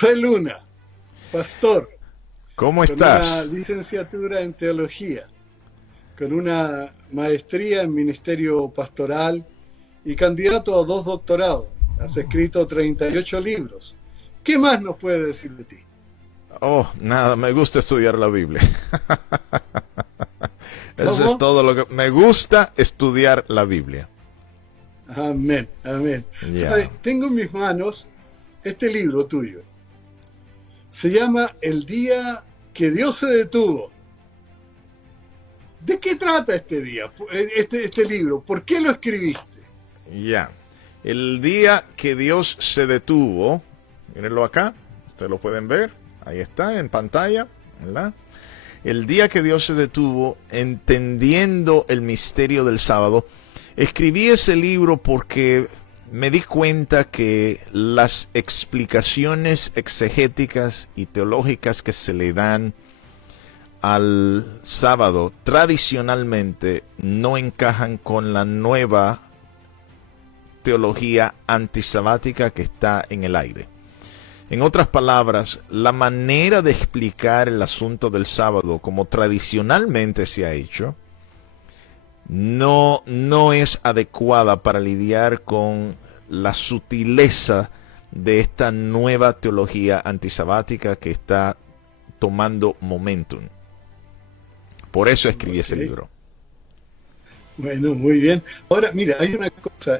José Luna, pastor, ¿Cómo con una estás? licenciatura en teología, con una maestría en ministerio pastoral y candidato a 2 doctorados. Has escrito 38 libros. ¿Qué más nos puede decir de ti? Oh, nada, me gusta estudiar la Biblia. Eso es ¿Cómo? todo lo que... Me gusta estudiar la Biblia. Amén, amén. Ya. ¿Sabe? Tengo en mis manos este libro tuyo. Se llama El día que Dios se detuvo. ¿De qué trata este día, este libro? ¿Por qué lo escribiste? Ya. El día que Dios se detuvo, mírenlo acá, ustedes lo pueden ver, ahí está en pantalla, ¿verdad? El día que Dios se detuvo, entendiendo el misterio del sábado, escribí ese libro porque me di cuenta que las explicaciones exegéticas y teológicas que se le dan al sábado tradicionalmente no encajan con la nueva teología antisabática que está en el aire. En otras palabras, la manera de explicar el asunto del sábado como tradicionalmente se ha hecho no es adecuada para lidiar con la sutileza de esta nueva teología antisabática que está tomando momentum. Por eso escribí Ok, ese libro. bueno, muy bien. Ahora, mira, hay una cosa,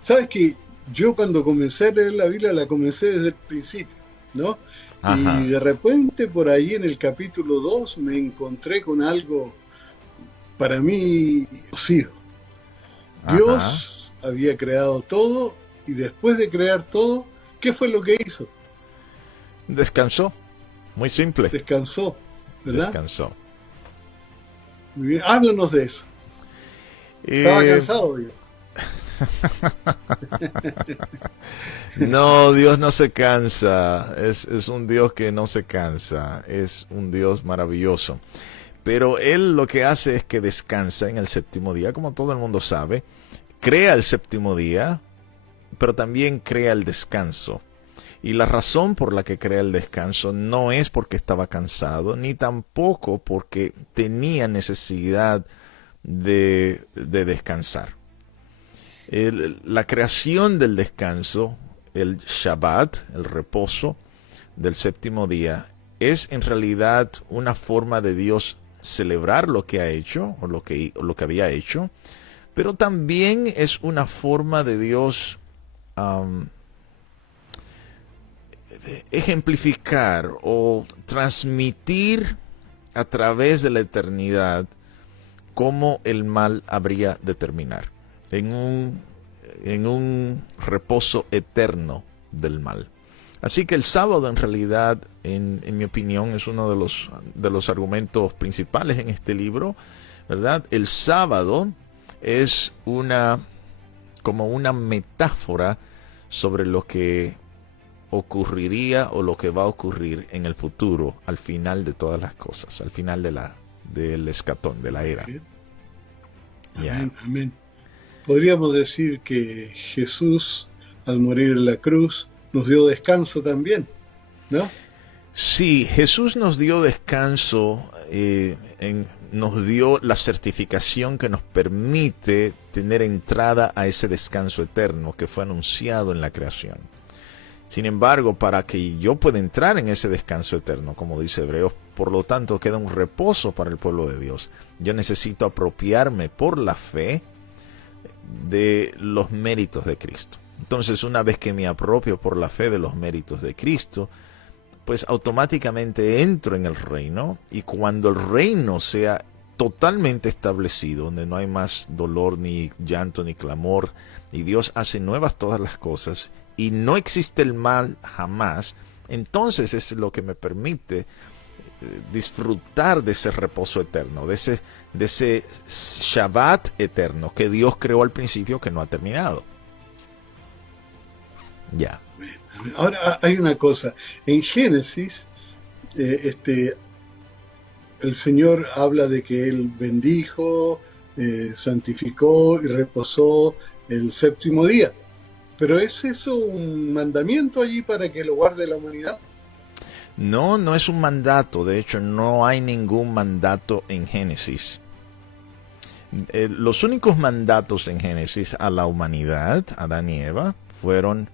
sabes que yo cuando comencé a leer la Biblia la comencé desde el principio, ¿no? Y Ajá, de repente por ahí en el capítulo 2 me encontré con algo para mí conocido. ajá. Dios había creado todo y después de crear todo, ¿qué fue lo que hizo? Descansó. Muy simple. Descansó, ¿verdad? Descansó. Muy bien, háblanos de eso. Estaba Eh, cansado Dios. no, Dios no se cansa. Es un Dios que no se cansa. Es un Dios maravilloso. Pero Él lo que hace es que descansa en el séptimo día, como todo el mundo sabe. Crea el séptimo día, pero también crea el descanso. Y la razón por la que crea el descanso no es porque estaba cansado, ni tampoco porque tenía necesidad de descansar. La creación del descanso, el Shabbat, el reposo del séptimo día, es en realidad una forma de Dios celebrar lo que ha hecho o lo que había hecho, pero también es una forma de Dios um, ejemplificar o transmitir a través de la eternidad cómo el mal habría de terminar en un reposo eterno del mal. Así que el sábado en realidad, en mi opinión, es uno de los argumentos principales en este libro, ¿verdad? El sábado es como una metáfora sobre lo que ocurriría o lo que va a ocurrir en el futuro, al final de todas las cosas, al final del escatón, de la era. Ok, Ya. amén, amén. Podríamos decir que Jesús, al morir en la cruz, nos dio descanso también, ¿no? Sí, Jesús nos dio descanso, nos dio la certificación que nos permite tener entrada a ese descanso eterno que fue anunciado en la creación. Sin embargo, para que yo pueda entrar en ese descanso eterno, como dice Hebreos, por lo tanto queda un reposo para el pueblo de Dios. Yo necesito apropiarme por la fe de los méritos de Cristo. Entonces, una vez que me apropio por la fe de los méritos de Cristo, pues automáticamente entro en el reino, y cuando el reino sea totalmente establecido, donde no hay más dolor, ni llanto, ni clamor, y Dios hace nuevas todas las cosas, y no existe el mal jamás, entonces es lo que me permite disfrutar de ese reposo eterno, de ese Shabbat eterno que Dios creó al principio, que no ha terminado. Ya. Ahora hay una cosa. En Génesis, el Señor habla de que Él bendijo, santificó y reposó el séptimo día. Pero ¿es eso un mandamiento allí para que lo guarde la humanidad? No, no es un mandato. De hecho, no hay ningún mandato en Génesis. Los únicos mandatos en Génesis a la humanidad, a Adán y Eva, fueron: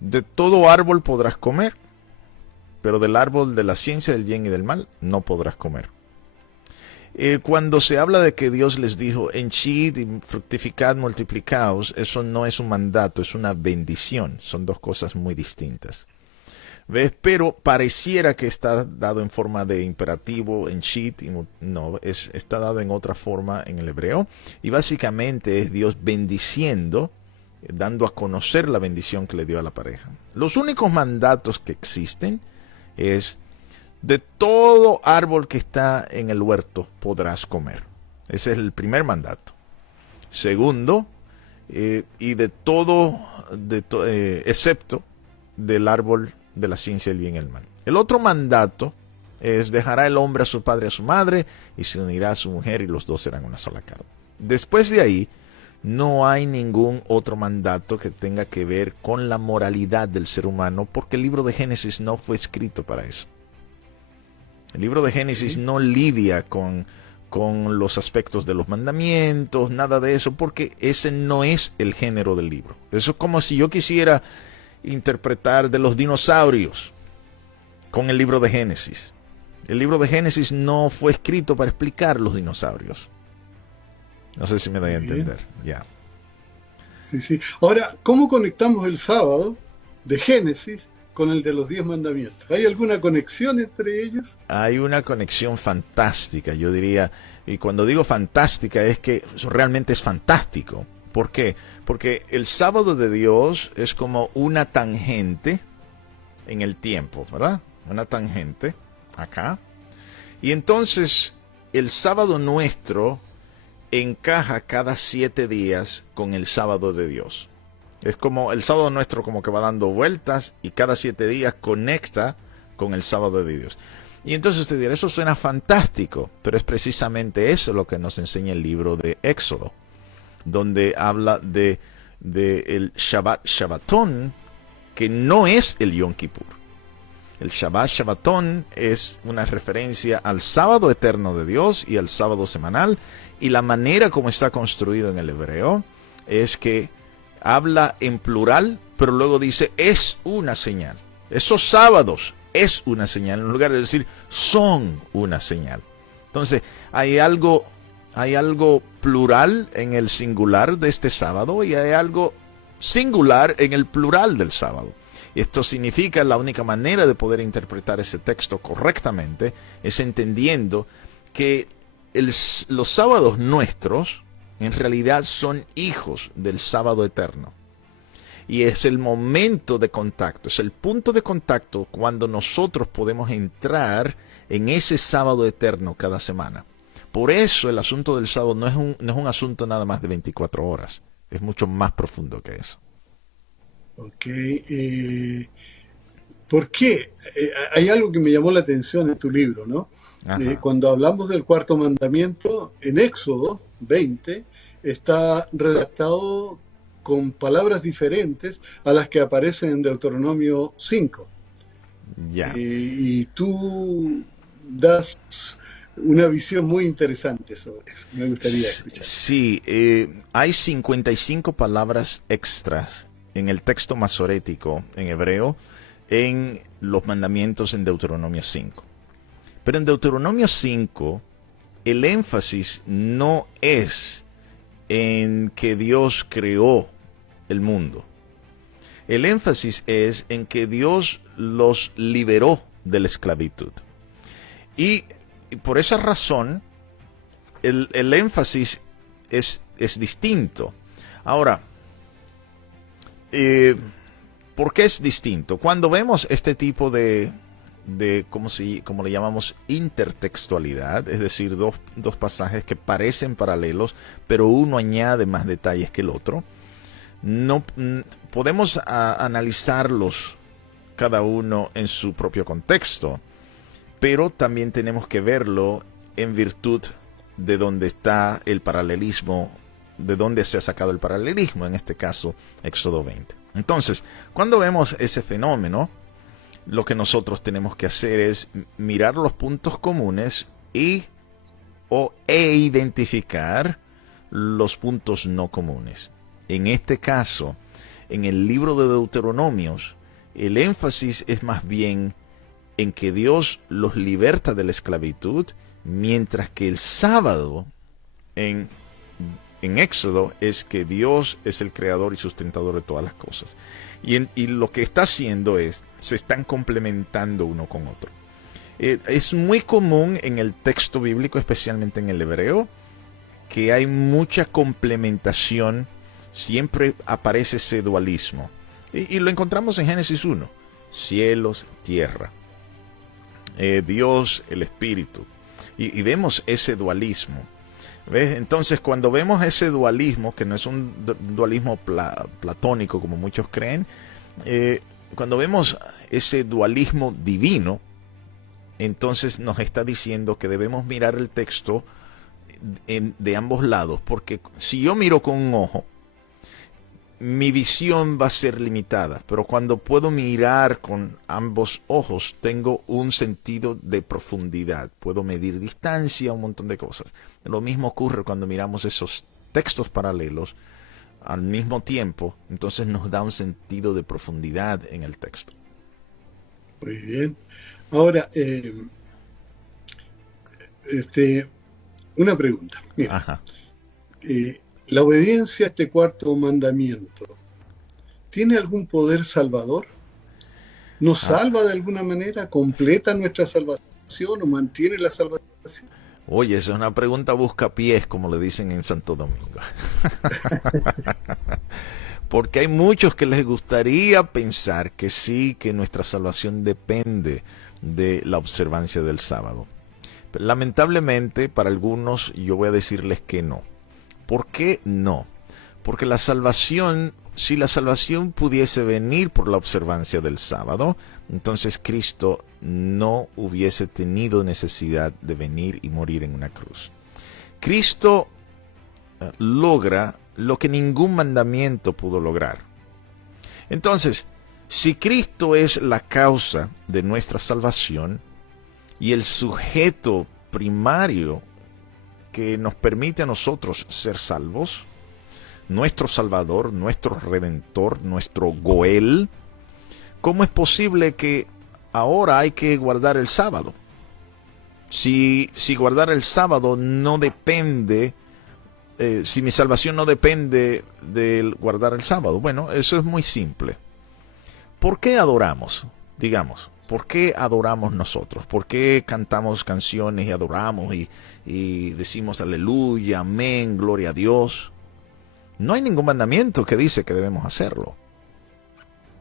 de todo árbol podrás comer, pero del árbol de la ciencia del bien y del mal no podrás comer. Cuando se habla de que Dios les dijo: henchid y fructificad, multiplicaos, eso no es un mandato, es una bendición. Son dos cosas muy distintas. ¿Ves? Pero pareciera que está dado en forma de imperativo, henchid, y no, está dado en otra forma en el hebreo. Y básicamente es Dios bendiciendo, dando a conocer la bendición que le dio a la pareja. Los únicos mandatos que existen es: de todo árbol que está en el huerto podrás comer. Ese es el primer mandato. Segundo, y de todo, excepto del árbol de la ciencia del bien y el mal. El otro mandato es: dejará el hombre a su padre y a su madre, y se unirá a su mujer, y los dos serán una sola carne. Después de ahí, no hay ningún otro mandato que tenga que ver con la moralidad del ser humano, porque el libro de Génesis no fue escrito para eso. El libro de Génesis no lidia con los aspectos de los mandamientos, nada de eso, porque ese no es el género del libro. Eso es como si yo quisiera interpretar de los dinosaurios con el libro de Génesis. El libro de Génesis no fue escrito para explicar los dinosaurios. No sé si me doy a entender. Ya. Sí, sí. Ahora, ¿cómo conectamos el sábado de Génesis con el de los 10 mandamientos? ¿Hay alguna conexión entre ellos? Hay una conexión fantástica, yo diría. Y cuando digo fantástica es que realmente es fantástico. ¿Por qué? Porque el sábado de Dios es como una tangente en el tiempo, ¿verdad? Una tangente acá. Y entonces el sábado nuestro encaja cada 7 días con el sábado de Dios. Es como el sábado nuestro como que va dando vueltas y cada 7 días conecta con el sábado de Dios. Y entonces usted dirá: eso suena fantástico, pero es precisamente eso lo que nos enseña el libro de Éxodo, donde habla de el Shabbat Shabbatón, que no es el Yom Kippur. El Shabbat Shabbatón es una referencia al sábado eterno de Dios y al sábado semanal, y la manera como está construido en el hebreo es que habla en plural, pero luego dice: es una señal. Esos sábados es una señal, en lugar de decir son una señal. Entonces, hay algo plural en el singular de este sábado y hay algo singular en el plural del sábado. Y esto significa, la única manera de poder interpretar ese texto correctamente es entendiendo que los sábados nuestros en realidad son hijos del sábado eterno. Y es el momento de contacto, es el punto de contacto cuando nosotros podemos entrar en ese sábado eterno cada semana. Por eso el asunto del sábado no es un asunto nada más de 24 horas, es mucho más profundo que eso. Ok, ¿por qué? Hay algo que me llamó la atención en tu libro, ¿no? Cuando hablamos del cuarto mandamiento, en Éxodo 20, está redactado con palabras diferentes a las que aparecen en Deuteronomio 5. Ya. Y tú das una visión muy interesante sobre eso. Me gustaría escuchar. Sí, hay 55 palabras extras en el texto masorético en hebreo en los mandamientos en Deuteronomio 5. Pero en Deuteronomio 5 el énfasis no es en que Dios creó el mundo. El énfasis es en que Dios los liberó de la esclavitud. Y por esa razón el énfasis es distinto. Ahora, ¿por qué es distinto? Cuando vemos este tipo de como le llamamos, intertextualidad, es decir, dos pasajes que parecen paralelos, pero uno añade más detalles que el otro, no podemos analizarlos cada uno en su propio contexto, pero también tenemos que verlo en virtud de donde está el paralelismo de dónde se ha sacado el paralelismo, en este caso Éxodo 20. Entonces, cuando vemos ese fenómeno, lo que nosotros tenemos que hacer es mirar los puntos comunes e identificar los puntos no comunes. En este caso, en el libro de Deuteronomios, el énfasis es más bien en que Dios los liberta de la esclavitud, mientras que el sábado en Éxodo es que Dios es el creador y sustentador de todas las cosas. Y lo que está haciendo es, se están complementando uno con otro. Es muy común en el texto bíblico, especialmente en el hebreo, que hay mucha complementación, siempre aparece ese dualismo. Y lo encontramos en Génesis 1, cielos, tierra, Dios, el Espíritu. Y vemos ese dualismo. ¿Ves? Entonces, cuando vemos ese dualismo, que no es un dualismo platónico como muchos creen, cuando vemos ese dualismo divino, entonces nos está diciendo que debemos mirar el texto de ambos lados, porque si yo miro con un ojo, mi visión va a ser limitada, pero cuando puedo mirar con ambos ojos, tengo un sentido de profundidad, puedo medir distancia, un montón de cosas. Lo mismo ocurre cuando miramos esos textos paralelos al mismo tiempo, entonces nos da un sentido de profundidad en el texto. Muy bien. Ahora, una pregunta. Mira, Ajá. ¿La obediencia a este cuarto mandamiento tiene algún poder salvador? ¿Nos salva de alguna manera? ¿Completa nuestra salvación o mantiene la salvación? Oye, esa es una pregunta buscapiés, como le dicen en Santo Domingo. Porque hay muchos que les gustaría pensar que sí, que nuestra salvación depende de la observancia del sábado. Pero lamentablemente, para algunos, yo voy a decirles que no. ¿Por qué no? Porque la salvación, si la salvación pudiese venir por la observancia del sábado, entonces Cristo no hubiese tenido necesidad de venir y morir en una cruz. Cristo logra lo que ningún mandamiento pudo lograr. Entonces, si Cristo es la causa de nuestra salvación y el sujeto primario que nos permite a nosotros ser salvos, nuestro Salvador, nuestro Redentor, nuestro Goel, ¿cómo es posible que ahora hay que guardar el sábado? Si guardar el sábado no depende, si mi salvación no depende de guardar el sábado. Bueno, eso es muy simple. ¿Por qué adoramos? Digamos, ¿por qué adoramos nosotros? ¿Por qué cantamos canciones y adoramos y decimos aleluya, amén, gloria a Dios? No hay ningún mandamiento que dice que debemos hacerlo.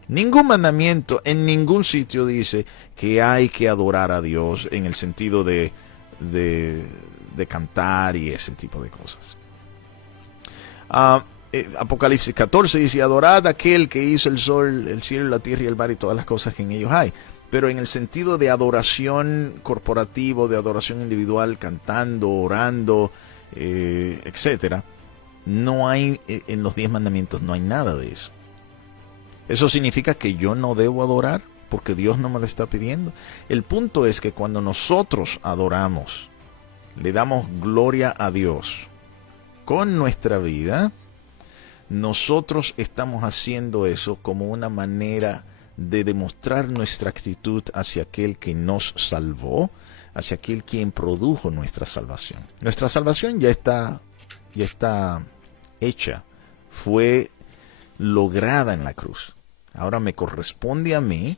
Ningún mandamiento en ningún sitio dice que hay que adorar a Dios en el sentido de cantar y ese tipo de cosas. Apocalipsis 14 dice, adorad a aquel que hizo el sol, el cielo, la tierra y el mar y todas las cosas que en ellos hay. Pero en el sentido de adoración corporativo, de adoración individual, cantando, orando, etcétera, no hay, en los 10 mandamientos no hay nada de eso. ¿Eso significa que yo no debo adorar porque Dios no me lo está pidiendo? El punto es que cuando nosotros adoramos, le damos gloria a Dios con nuestra vida, nosotros estamos haciendo eso como una manera de demostrar nuestra actitud hacia aquel que nos salvó, hacia aquel quien produjo nuestra salvación. Nuestra salvación ya está hecha, fue lograda en la cruz. Ahora me corresponde a mí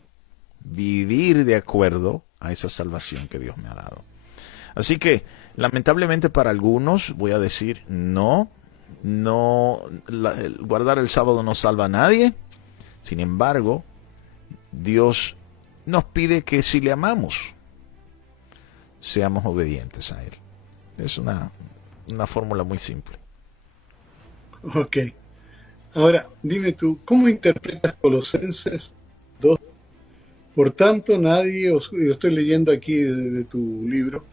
vivir de acuerdo a esa salvación que Dios me ha dado. Así que, lamentablemente para algunos, voy a decir, guardar el sábado no salva a nadie. Sin embargo, Dios nos pide que si le amamos, seamos obedientes a Él. Es una fórmula muy simple. Ok. Ahora, dime tú, ¿cómo interpretas Colosenses 2? Por tanto, nadie, lo estoy leyendo aquí de tu libro,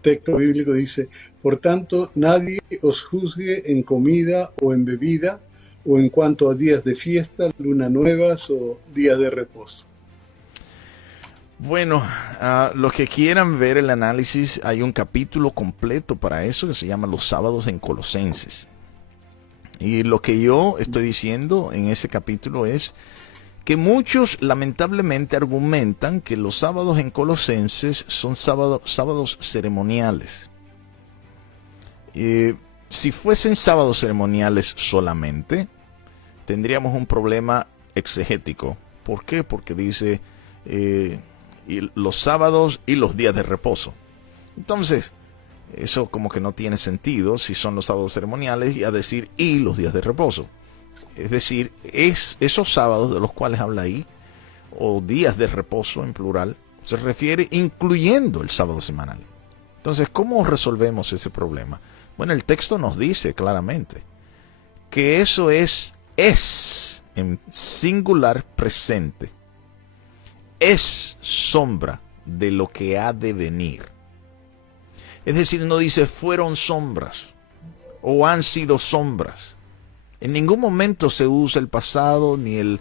texto bíblico dice, por tanto, nadie os juzgue en comida o en bebida, o en cuanto a días de fiesta, lunas nuevas o días de reposo. Bueno, los que quieran ver el análisis, hay un capítulo completo para eso que se llama Los sábados en Colosenses. Y lo que yo estoy diciendo en ese capítulo es que muchos lamentablemente argumentan que los sábados en Colosenses son sábados ceremoniales. Si fuesen sábados ceremoniales solamente, tendríamos un problema exegético. ¿Por qué? Porque dice y los sábados y los días de reposo. Entonces, eso como que no tiene sentido si son los sábados ceremoniales y a decir y los días de reposo. Es decir, esos sábados de los cuales habla ahí, o días de reposo en plural, se refiere incluyendo el sábado semanal. Entonces, ¿cómo resolvemos ese problema? Bueno, el texto nos dice claramente que eso es en singular presente. Es sombra de lo que ha de venir. Es decir, no dice fueron sombras o han sido sombras. En ningún momento se usa el pasado, ni el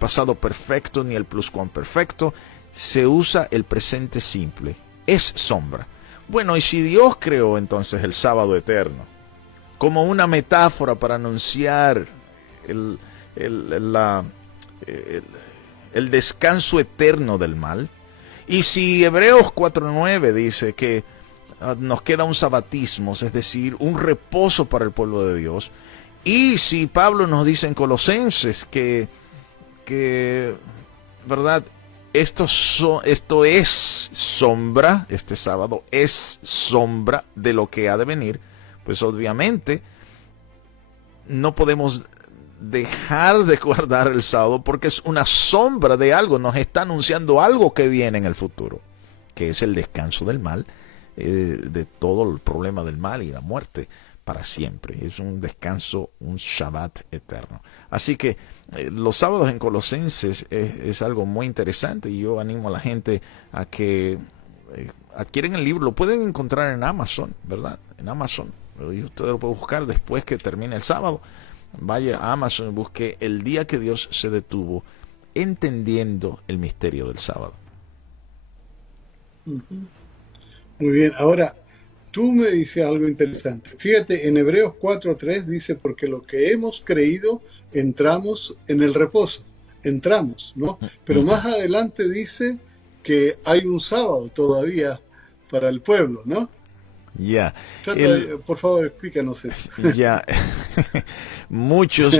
pasado perfecto, ni el pluscuamperfecto. Se usa el presente simple. Es sombra. Bueno, y si Dios creó entonces el sábado eterno como una metáfora para anunciar el descanso eterno del mal, y si Hebreos 4:9 dice que nos queda un sabatismo, es decir, un reposo para el pueblo de Dios, y si Pablo nos dice en Colosenses que ¿verdad? Esto es sombra, este sábado es sombra de lo que ha de venir, pues obviamente no podemos dejar de guardar el sábado porque es una sombra de algo, nos está anunciando algo que viene en el futuro, que es el descanso del mal, de todo el problema del mal y la muerte para siempre. Es un descanso, un Shabbat eterno. Así que los sábados en Colosenses es algo muy interesante y yo animo a la gente a que adquieren el libro. Lo pueden encontrar en Amazon, ¿verdad? En Amazon. Y usted lo puede buscar después que termine el sábado. Vaya a Amazon y busque El día que Dios se detuvo, entendiendo el misterio del sábado. Muy bien, ahora tú me dices algo interesante. Fíjate, en Hebreos 4:3 dice, porque lo que hemos creído, entramos en el reposo. Entramos, ¿no? Pero más adelante dice que hay un sábado todavía para el pueblo, ¿no? Ya. Por favor, explícanos eso. Ya. Muchos,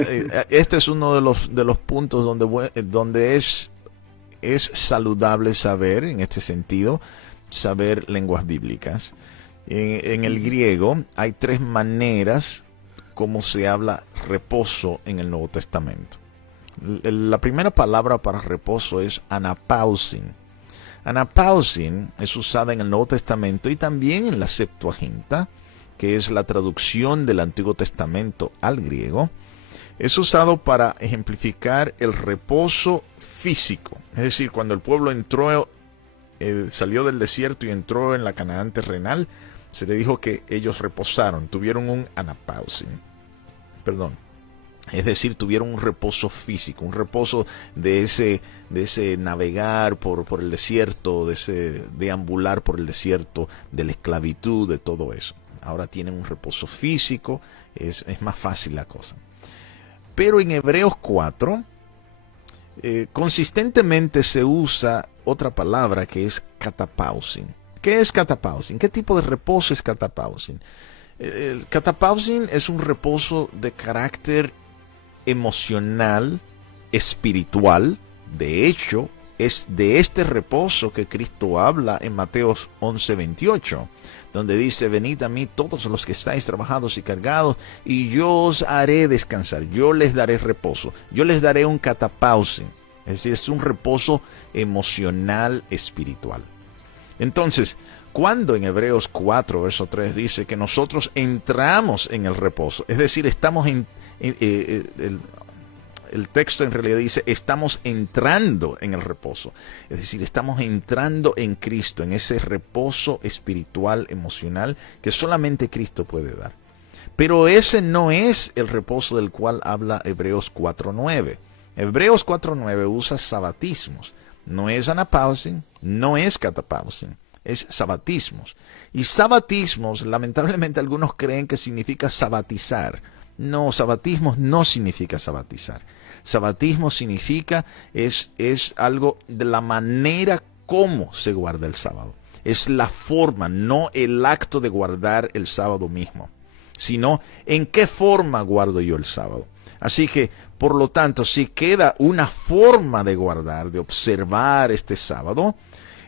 este es uno de los puntos donde es saludable saber, en este sentido, saber lenguas bíblicas. En el griego hay 3 maneras como se habla reposo en el Nuevo Testamento. La primera palabra para reposo es anapausin. Anapausin es usada en el Nuevo Testamento y también en la Septuaginta, que es la traducción del Antiguo Testamento al griego. Es usado para ejemplificar el reposo físico. Es decir, cuando el pueblo salió del desierto y entró en la Canaán terrenal, se le dijo que ellos reposaron, tuvieron un anapausin. Perdón. Es decir, tuvieron un reposo físico, un reposo de ese navegar por el desierto, de ese deambular por el desierto, de la esclavitud, de todo eso. Ahora tienen un reposo físico, es más fácil la cosa. Pero en Hebreos 4, consistentemente se usa otra palabra que es catapausin. ¿Qué es catapausin? ¿Qué tipo de reposo es catapausin? El catapausin es un reposo de carácter emocional, espiritual. De hecho, es de este reposo que Cristo habla en Mateo 11:28, donde dice, venid a mí todos los que estáis trabajados y cargados, y yo os haré descansar, yo les daré reposo, yo les daré un catapausin. Es decir, es un reposo emocional, espiritual. Entonces, cuando en Hebreos 4, verso 3 dice que nosotros entramos en el reposo, es decir, estamos El texto en realidad dice, estamos entrando en el reposo. Es decir, estamos entrando en Cristo, en ese reposo espiritual, emocional, que solamente Cristo puede dar. Pero ese no es el reposo del cual habla Hebreos 4:9. Hebreos 4:9 usa sabatismos. No es anapausin, no es catapausin, es sabatismos. Y sabatismos, lamentablemente algunos creen que significa sabatizar. No, sabatismos no significa sabatizar. Sabatismo significa, es algo de la manera como se guarda el sábado. Es la forma, no el acto de guardar el sábado mismo, sino en qué forma guardo yo el sábado. Así que, por lo tanto, si queda una forma de guardar, de observar este sábado,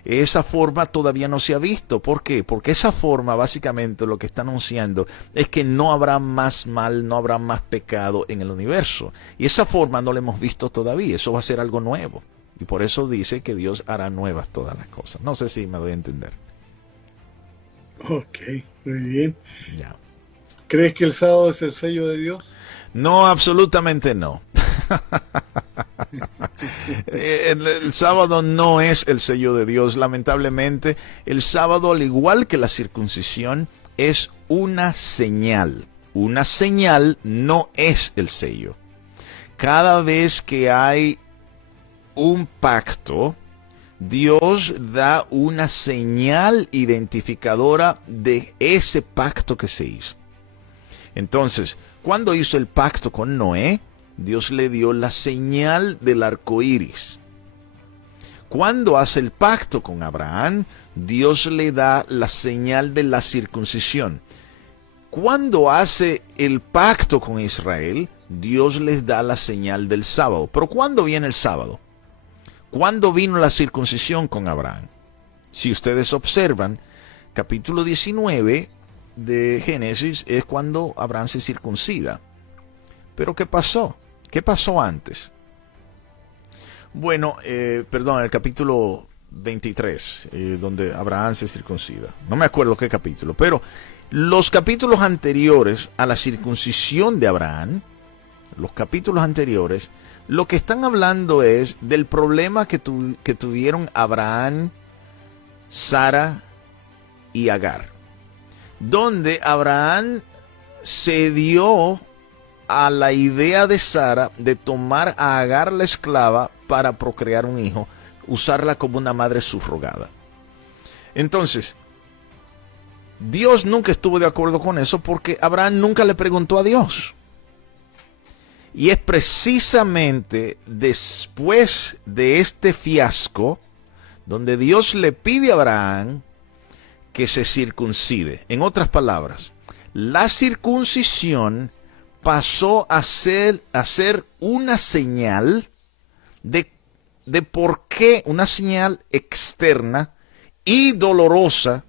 esa forma todavía no se ha visto. ¿Por qué? Porque esa forma básicamente lo que está anunciando es que no habrá más mal, no habrá más pecado en el universo. Y esa forma no la hemos visto todavía, eso va a ser algo nuevo. Y por eso dice que Dios hará nuevas todas las cosas. No sé si me doy a entender. Ok, muy bien. Ya. ¿Crees que el sábado es el sello de Dios? No, absolutamente no. El sábado no es el sello de Dios, lamentablemente. El sábado, al igual que la circuncisión, es una señal. Una señal no es el sello. Cada vez que hay un pacto, Dios da una señal identificadora de ese pacto que se hizo. Entonces, cuando hizo el pacto con Noé, Dios le dio la señal del arco iris. Cuando hace el pacto con Abraham, Dios le da la señal de la circuncisión. Cuando hace el pacto con Israel, Dios les da la señal del sábado. Pero ¿cuándo viene el sábado? ¿Cuándo vino la circuncisión con Abraham? Si ustedes observan, capítulo 19 de Génesis es cuando Abraham se circuncida. ¿Pero qué pasó? ¿Qué pasó antes? Bueno, el capítulo 23, donde Abraham se circuncida. No me acuerdo qué capítulo, pero los capítulos anteriores a la circuncisión de Abraham, los capítulos anteriores, lo que están hablando es del problema que tuvieron Abraham, Sara y Agar, donde Abraham cedió a la idea de Sara de tomar a Agar la esclava para procrear un hijo, usarla como una madre subrogada. Entonces, Dios nunca estuvo de acuerdo con eso porque Abraham nunca le preguntó a Dios. Y es precisamente después de este fiasco donde Dios le pide a Abraham que se circuncide. En otras palabras, la circuncisión pasó a ser una señal de por qué, una señal externa y dolorosa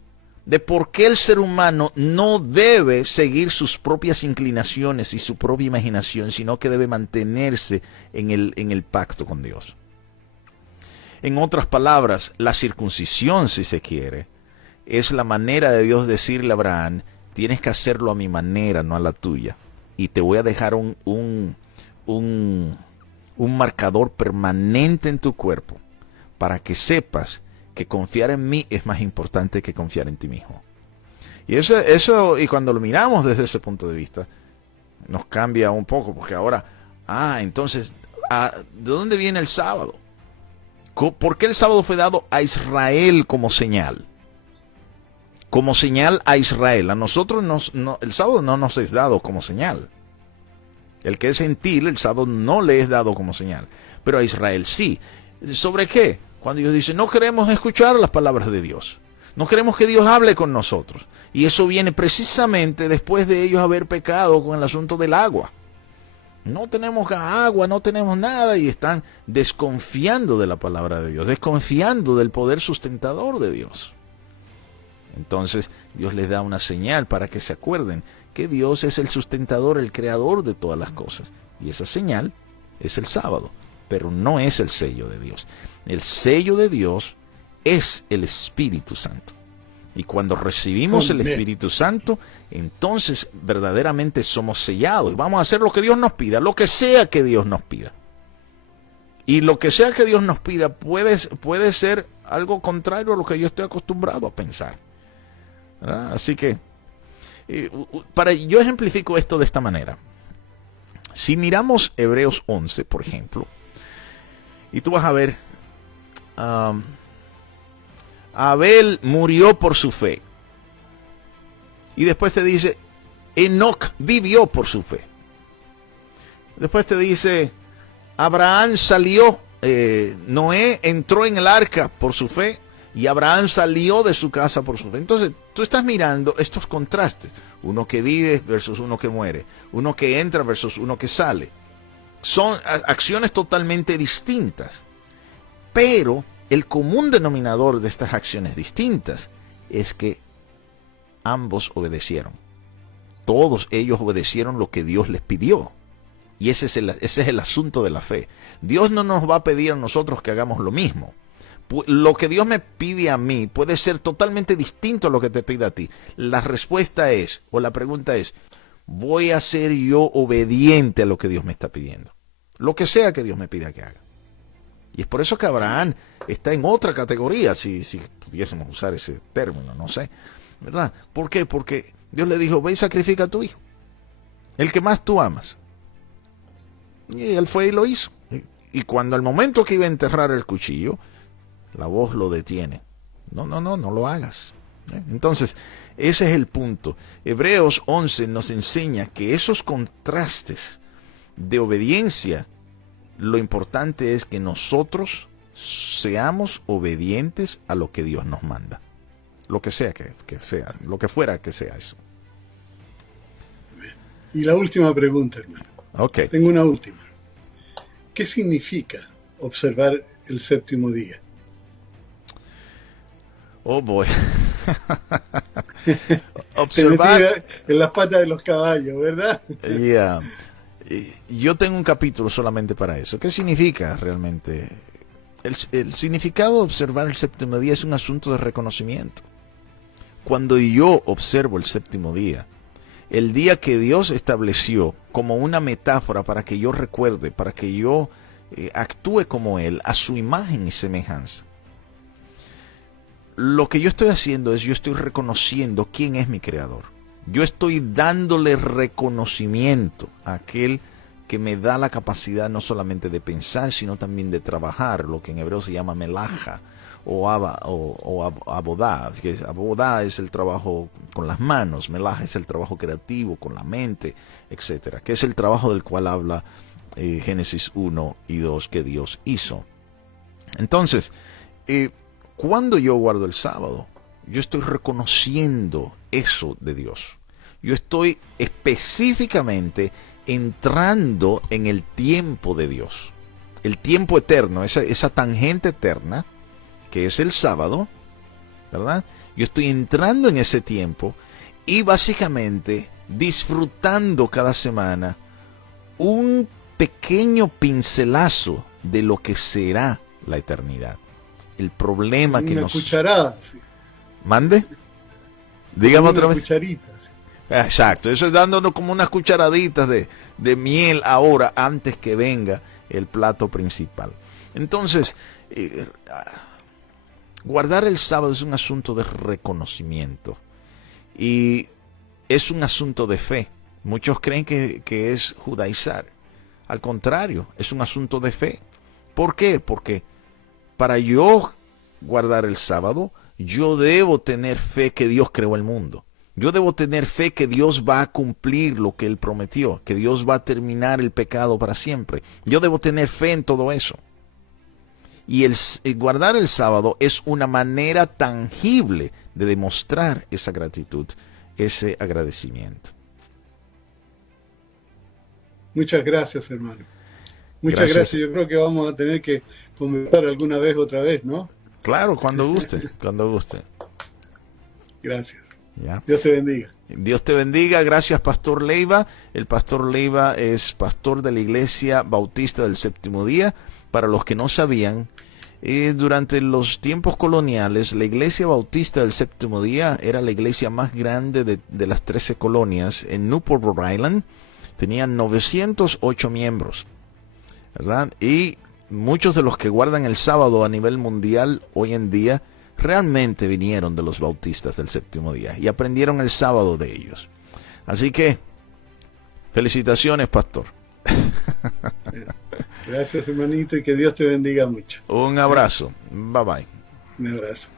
de por qué el ser humano no debe seguir sus propias inclinaciones y su propia imaginación, sino que debe mantenerse en el pacto con Dios. En otras palabras, la circuncisión, si se quiere, es la manera de Dios decirle a Abraham, tienes que hacerlo a mi manera, no a la tuya. Y te voy a dejar un marcador permanente en tu cuerpo para que sepas que confiar en mí es más importante que confiar en ti mismo. Y eso y cuando lo miramos desde ese punto de vista, nos cambia un poco, porque ahora, entonces, ¿de dónde viene el sábado? ¿Por qué el sábado fue dado a Israel como señal? Como señal a Israel. A nosotros el sábado no nos es dado como señal. El que es gentil, el sábado no le es dado como señal. Pero a Israel sí. ¿Sobre qué? Cuando ellos dicen, no queremos escuchar las palabras de Dios. No queremos que Dios hable con nosotros. Y eso viene precisamente después de ellos haber pecado con el asunto del agua. No tenemos agua, no tenemos nada, y están desconfiando de la palabra de Dios, desconfiando del poder sustentador de Dios. Entonces Dios les da una señal para que se acuerden que Dios es el sustentador, el creador de todas las cosas. Y esa señal es el sábado, pero no es el sello de Dios. El sello de Dios es el Espíritu Santo. Y cuando recibimos el Espíritu Santo, entonces verdaderamente somos sellados. Y vamos a hacer lo que Dios nos pida, lo que sea que Dios nos pida. Y lo que sea que Dios nos pida puede ser algo contrario a lo que yo estoy acostumbrado a pensar, ¿verdad? Así que, yo ejemplifico esto de esta manera. Si miramos Hebreos 11, por ejemplo, y tú vas a ver, Abel murió por su fe. Y después te dice, Enoc vivió por su fe. Después te dice, Abraham salió, Noé entró en el arca por su fe y Abraham salió de su casa por su fe. Entonces, tú estás mirando estos contrastes. Uno que vive versus uno que muere. Uno que entra versus uno que sale. Son acciones totalmente distintas. Pero el común denominador de estas acciones distintas es que ambos obedecieron. Todos ellos obedecieron lo que Dios les pidió. Y ese es el asunto de la fe. Dios no nos va a pedir a nosotros que hagamos lo mismo. Lo que Dios me pide a mí puede ser totalmente distinto a lo que te pide a ti. La respuesta es, o la pregunta es, ¿voy a ser yo obediente a lo que Dios me está pidiendo? Lo que sea que Dios me pida que haga. Y es por eso que Abraham está en otra categoría, si pudiésemos usar ese término, no sé, ¿verdad? ¿Por qué? Porque Dios le dijo, ve y sacrifica a tu hijo, el que más tú amas. Y él fue y lo hizo. Y cuando al momento que iba a enterrar el cuchillo, la voz lo detiene. No lo hagas. Entonces, ese es el punto. Hebreos 11 nos enseña que esos contrastes de obediencia, lo importante es que nosotros seamos obedientes a lo que Dios nos manda. Lo que sea que sea, lo que fuera que sea eso. Y la última pregunta, hermano. Okay. Tengo una última. ¿Qué significa observar el séptimo día? Oh boy. Observar en las patas de los caballos, ¿verdad? Yeah. Yo tengo un capítulo solamente para eso. ¿Qué significa realmente? El significado de observar el séptimo día es un asunto de reconocimiento. Cuando yo observo el séptimo día, el día que Dios estableció como una metáfora para que yo recuerde, para que yo actúe como Él, a su imagen y semejanza. Lo que yo estoy haciendo es, yo estoy reconociendo quién es mi creador. Yo estoy dándole reconocimiento a aquel que me da la capacidad no solamente de pensar, sino también de trabajar, lo que en hebreo se llama melaja o abodá. Abodá es el trabajo con las manos, melaja es el trabajo creativo con la mente, etcétera, que es el trabajo del cual habla Génesis 1 y 2 que Dios hizo. Entonces, cuando yo guardo el sábado, yo estoy reconociendo eso de Dios. Yo estoy específicamente entrando en el tiempo de Dios. El tiempo eterno, esa tangente eterna, que es el sábado, ¿verdad? Yo estoy entrando en ese tiempo y básicamente disfrutando cada semana un pequeño pincelazo de lo que será la eternidad. El problema que nos... Una cucharada, sí. ¿Mande? Dígame otra vez. Cucharita, sí. Exacto, eso es dándonos como unas cucharaditas de miel ahora, antes que venga el plato principal. Entonces, guardar el sábado es un asunto de reconocimiento y es un asunto de fe. Muchos creen que es judaizar. Al contrario, es un asunto de fe. ¿Por qué? Porque para yo guardar el sábado, yo debo tener fe que Dios creó el mundo. Yo debo tener fe que Dios va a cumplir lo que Él prometió, que Dios va a terminar el pecado para siempre. Yo debo tener fe en todo eso. Y el guardar el sábado es una manera tangible de demostrar esa gratitud, ese agradecimiento. Muchas gracias, hermano. Muchas gracias. Yo creo que vamos a tener que conversar alguna vez, otra vez, ¿no? Claro, cuando guste, cuando guste. Gracias. ¿Ya? Dios te bendiga. Dios te bendiga. Gracias, Pastor Leiva. El Pastor Leiva es pastor de la Iglesia Bautista del Séptimo Día. Para los que no sabían, durante los tiempos coloniales, la Iglesia Bautista del Séptimo Día era la iglesia más grande de las 13 colonias en Newport, Rhode Island. Tenían 908 miembros, ¿verdad? Y muchos de los que guardan el sábado a nivel mundial hoy en día realmente vinieron de los bautistas del séptimo día y aprendieron el sábado de ellos. Así que, felicitaciones, pastor. Gracias, hermanito, y que Dios te bendiga mucho. Un abrazo. Bye bye. Un abrazo.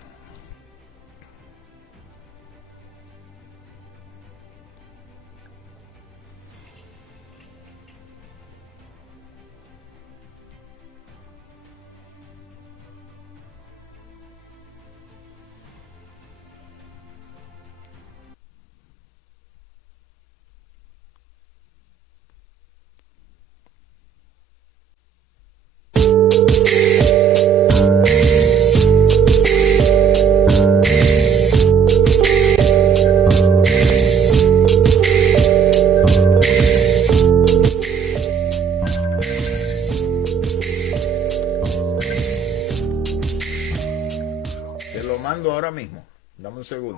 Te lo mando ahora mismo. Dame un segundo.